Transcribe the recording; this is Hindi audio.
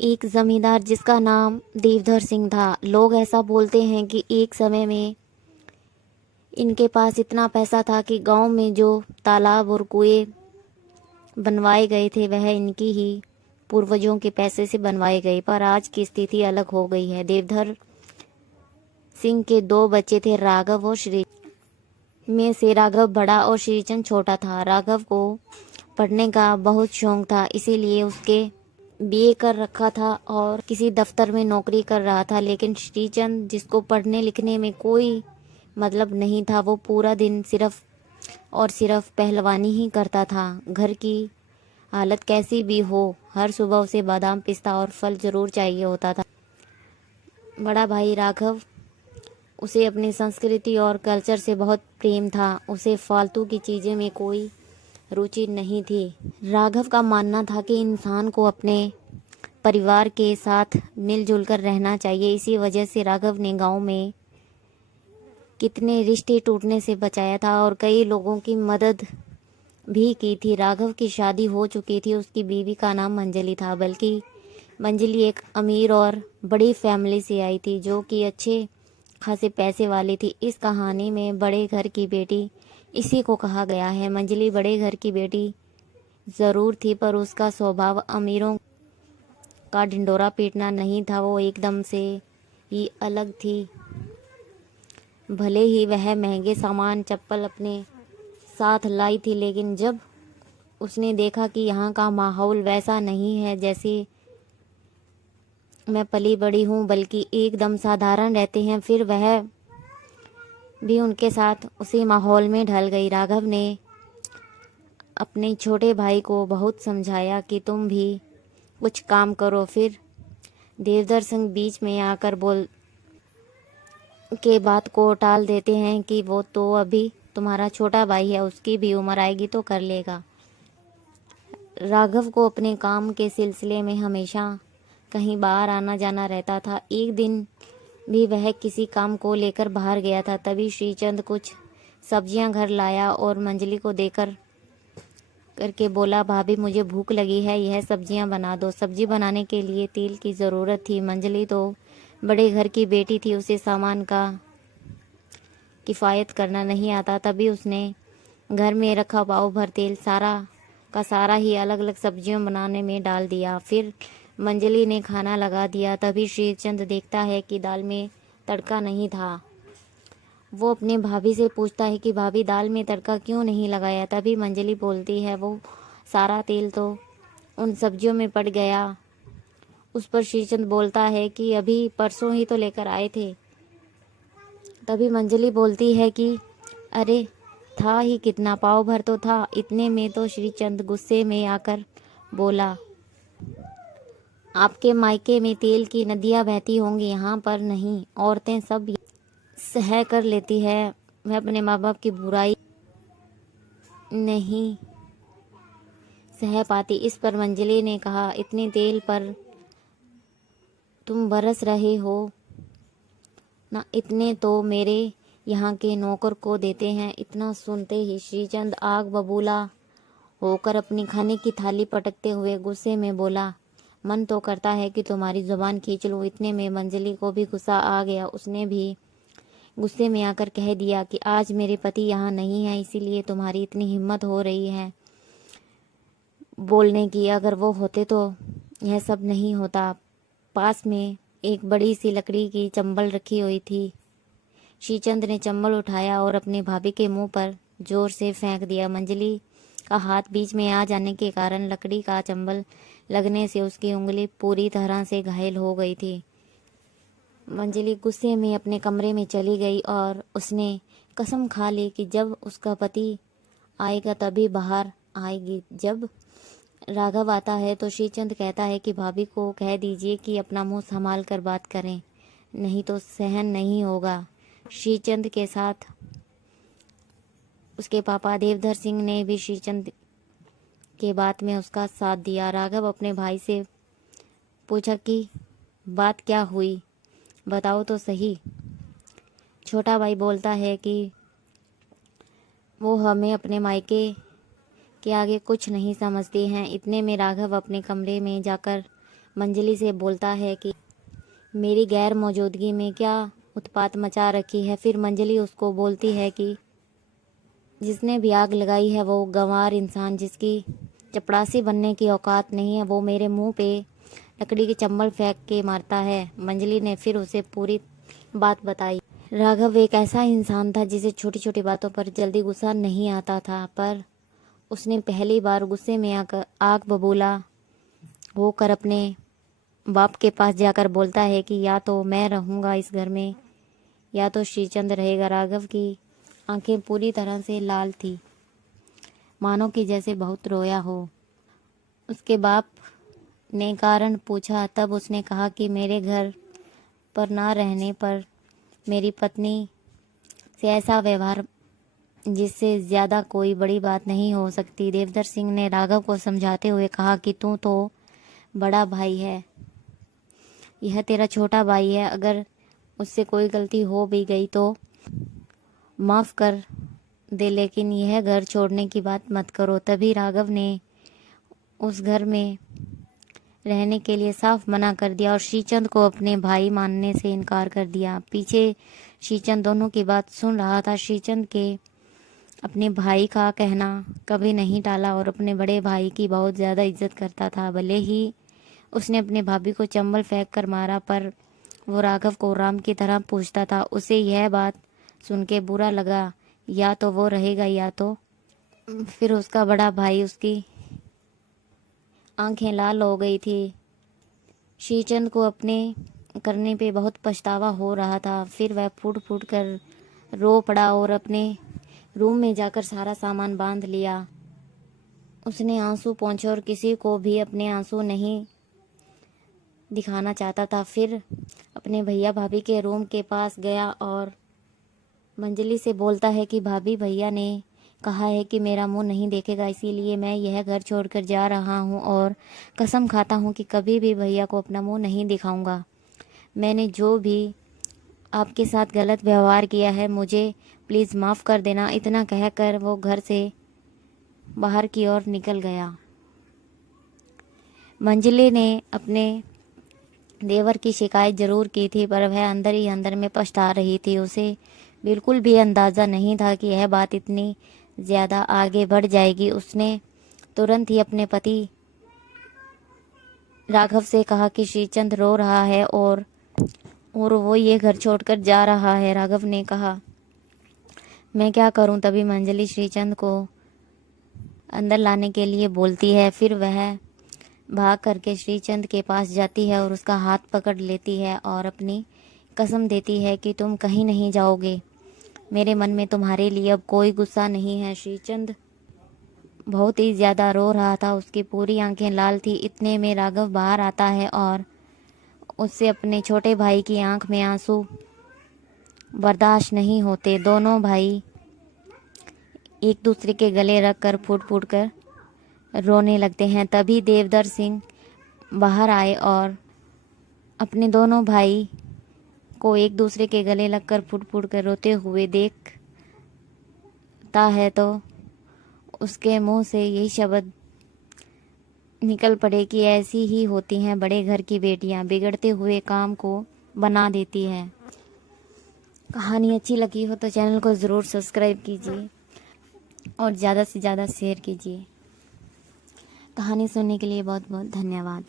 एक जमींदार जिसका नाम देवधर सिंह था। लोग ऐसा बोलते हैं कि एक समय में इनके पास इतना पैसा था कि गांव में जो तालाब और कुएं बनवाए गए थे वह इनकी ही पूर्वजों के पैसे से बनवाए गए। पर आज की स्थिति अलग हो गई है। देवधर सिंह के दो बच्चे थे, राघव और श्री। में से राघव बड़ा और श्रीचंद छोटा था। राघव को पढ़ने का बहुत शौक था, इसीलिए उसके बीए कर रखा था और किसी दफ्तर में नौकरी कर रहा था। लेकिन श्रीचंद, जिसको पढ़ने लिखने में कोई मतलब नहीं था, वो पूरा दिन सिर्फ और सिर्फ पहलवानी ही करता था। घर की हालत कैसी भी हो, हर सुबह उसे बादाम, पिस्ता और फल जरूर चाहिए होता था। बड़ा भाई राघव, उसे अपनी संस्कृति और कल्चर से बहुत प्रेम था। उसे फालतू की चीज़ें में कोई रुचि नहीं थी। राघव का मानना था कि इंसान को अपने परिवार के साथ मिलजुल कर रहना चाहिए। इसी वजह से राघव ने गांव में कितने रिश्ते टूटने से बचाया था और कई लोगों की मदद भी की थी। राघव की शादी हो चुकी थी। उसकी बीवी का नाम मंजली था। बल्कि मंजली एक अमीर और बड़ी फैमिली से आई थी, जो कि अच्छे खासे पैसे वाली थी। इस कहानी में बड़े घर की बेटी इसी को कहा गया है। मंजली बड़े घर की बेटी जरूर थी, पर उसका स्वभाव अमीरों का ढिंडोरा पीटना नहीं था। वो एकदम से ही अलग थी। भले ही वह महंगे सामान, चप्पल अपने साथ लाई थी, लेकिन जब उसने देखा कि यहाँ का माहौल वैसा नहीं है जैसे मैं पली बड़ी हूँ, बल्कि एकदम साधारण रहते हैं, फिर वह भी उनके साथ उसी माहौल में ढल गई। राघव ने अपने छोटे भाई को बहुत समझाया कि तुम भी कुछ काम करो। फिर देवधर सिंह बीच में आकर बोल के बात को टाल देते हैं कि वो तो अभी तुम्हारा छोटा भाई है, उसकी भी उम्र आएगी तो कर लेगा। राघव को अपने काम के सिलसिले में हमेशा कहीं बाहर आना जाना रहता था। एक दिन भी वह किसी काम को लेकर बाहर गया था। तभी श्रीचंद कुछ सब्जियां घर लाया और मंजली को देकर करके बोला, भाभी मुझे भूख लगी है, यह सब्जियां बना दो। सब्जी बनाने के लिए तेल की ज़रूरत थी। मंजली तो बड़े घर की बेटी थी, उसे सामान का किफ़ायत करना नहीं आता। तभी उसने घर में रखा पाव भर तेल सारा का सारा ही अलग अलग सब्जियों बनाने में डाल दिया। फिर मंजली ने खाना लगा दिया। तभी श्रीचंद देखता है कि दाल में तड़का नहीं था। वो अपने भाभी से पूछता है कि भाभी, दाल में तड़का क्यों नहीं लगाया। तभी मंजली बोलती है, वो सारा तेल तो उन सब्जियों में पड़ गया। उस पर श्रीचंद बोलता है कि अभी परसों ही तो लेकर आए थे। तभी मंजली बोलती है कि अरे था ही कितना, पाव भर तो था। इतने में तो श्रीचंद गुस्से में आकर बोला, आपके मायके में तेल की नदियां बहती होंगी, यहाँ पर नहीं। औरतें सब सह कर लेती है, मैं अपने माँ बाप की बुराई नहीं सह पाती। इस पर मंजली ने कहा, इतने तेल पर तुम बरस रहे हो ना, इतने तो मेरे यहाँ के नौकर को देते हैं। इतना सुनते ही श्रीचंद आग बबूला होकर अपनी खाने की थाली पटकते हुए गुस्से में बोला, मन तो करता है कि तुम्हारी जुबान खींच लूं। इतने में मंजली को भी गुस्सा आ गया। उसने भी गुस्से में आकर कह दिया कि आज मेरे पति यहाँ नहीं है, इसीलिए तुम्हारी इतनी हिम्मत हो रही है बोलने की। अगर वो होते तो यह सब नहीं होता। पास में एक बड़ी सी लकड़ी की चंबल रखी हुई थी। श्रीचंद ने चंबल उठाया और अपने भाभी के मुंह पर जोर से फेंक दिया। मंजली का हाथ बीच में आ जाने के कारण लकड़ी का चंबल लगने से उसकी उंगली पूरी तरह से घायल हो गई थी। मंजली गुस्से में अपने कमरे में चली गई और उसने कसम खा ली कि जब उसका पति आएगा तभी बाहर आएगी। जब राघव आता है तो श्रीचंद कहता है कि भाभी को कह दीजिए कि अपना मुंह संभाल कर बात करें, नहीं तो सहन नहीं होगा। श्रीचंद के साथ उसके पापा देवधर सिंह ने भी श्रीचंद के बात में उसका साथ दिया। राघव अपने भाई से पूछा कि बात क्या हुई, बताओ तो सही। छोटा भाई बोलता है कि वो हमें अपने मायके के आगे कुछ नहीं समझते हैं। इतने में राघव अपने कमरे में जाकर मंजली से बोलता है कि मेरी गैर मौजूदगी में क्या उत्पात मचा रखी है। फिर मंजली उसको बोलती है कि जिसने भी आग लगाई है वो गंवार इंसान, जिसकी चपरासी बनने की औकात नहीं है, वो मेरे मुंह पे लकड़ी की चम्बल फेंक के मारता है। मंजली ने फिर उसे पूरी बात बताई। राघव एक ऐसा इंसान था जिसे छोटी छोटी बातों पर जल्दी गुस्सा नहीं आता था, पर उसने पहली बार गुस्से में आकर आग बबूला होकर अपने बाप के पास जाकर बोलता है कि या तो मैं रहूँगा इस घर में या तो श्रीचंद रहेगा। राघव की आंखें पूरी तरह से लाल थी, मानो कि जैसे बहुत रोया हो। उसके बाप ने कारण पूछा, तब उसने कहा कि मेरे घर पर ना रहने पर मेरी पत्नी से ऐसा व्यवहार जिससे ज़्यादा कोई बड़ी बात नहीं हो सकती। देवधर सिंह ने राघव को समझाते हुए कहा कि तू तो बड़ा भाई है, यह तेरा छोटा भाई है, अगर उससे कोई गलती हो भी गई तो माफ़ कर दे, लेकिन यह घर छोड़ने की बात मत करो। तभी राघव ने उस घर में रहने के लिए साफ मना कर दिया और श्रीचंद को अपने भाई मानने से इनकार कर दिया। पीछे श्रीचंद दोनों की बात सुन रहा था। श्रीचंद के अपने भाई का कहना कभी नहीं टाला और अपने बड़े भाई की बहुत ज़्यादा इज्जत करता था। भले ही उसने अपने भाभी को चंबल फेंक कर मारा, पर वो राघव को राम की तरह पूछता था। उसे यह बात सुन के बुरा लगा, या तो वो रहेगा या तो फिर उसका बड़ा भाई। उसकी आंखें लाल हो गई थी। श्रीचंद को अपने करने पे बहुत पछतावा हो रहा था। फिर वह फूट फूट कर रो पड़ा और अपने रूम में जाकर सारा सामान बांध लिया। उसने आंसू पोंछे और किसी को भी अपने आंसू नहीं दिखाना चाहता था। फिर अपने भैया भाभी के रूम के पास गया और मंजली से बोलता है कि भाभी, भैया ने कहा है कि मेरा मुंह नहीं देखेगा, इसीलिए मैं यह घर छोड़कर जा रहा हूँ और कसम खाता हूँ कि कभी भी भैया को अपना मुंह नहीं दिखाऊंगा। मैंने जो भी आपके साथ गलत व्यवहार किया है मुझे प्लीज़ माफ़ कर देना। इतना कहकर वो घर से बाहर की ओर निकल गया। मंजली ने अपने देवर की शिकायत जरूर की थी, पर वह अंदर ही अंदर में पछता रही थी। उसे बिल्कुल भी अंदाज़ा नहीं था कि यह बात इतनी ज़्यादा आगे बढ़ जाएगी। उसने तुरंत ही अपने पति राघव से कहा कि श्रीचंद रो रहा है और वो ये घर छोड़कर जा रहा है। राघव ने कहा, मैं क्या करूं? तभी मंजली श्रीचंद को अंदर लाने के लिए बोलती है। फिर वह भाग करके श्रीचंद के पास जाती है और उसका हाथ पकड़ लेती है और अपनी कसम देती है कि तुम कहीं नहीं जाओगे, मेरे मन में तुम्हारे लिए अब कोई गुस्सा नहीं है। श्रीचंद बहुत ही ज़्यादा रो रहा था, उसकी पूरी आंखें लाल थी। इतने में राघव बाहर आता है और उससे अपने छोटे भाई की आंख में आंसू बर्दाश्त नहीं होते। दोनों भाई एक दूसरे के गले रख कर फूट फूट कर रोने लगते हैं। तभी देवधर सिंह बाहर आए और अपने दोनों भाई को एक दूसरे के गले लगकर फूट फूट कर रोते हुए देखता है तो उसके मुंह से यही शब्द निकल पड़े कि ऐसी ही होती हैं बड़े घर की बेटियां, बिगड़ते हुए काम को बना देती हैं। कहानी अच्छी लगी हो तो चैनल को ज़रूर सब्सक्राइब कीजिए और ज़्यादा से ज़्यादा शेयर कीजिए। कहानी सुनने के लिए बहुत बहुत धन्यवाद।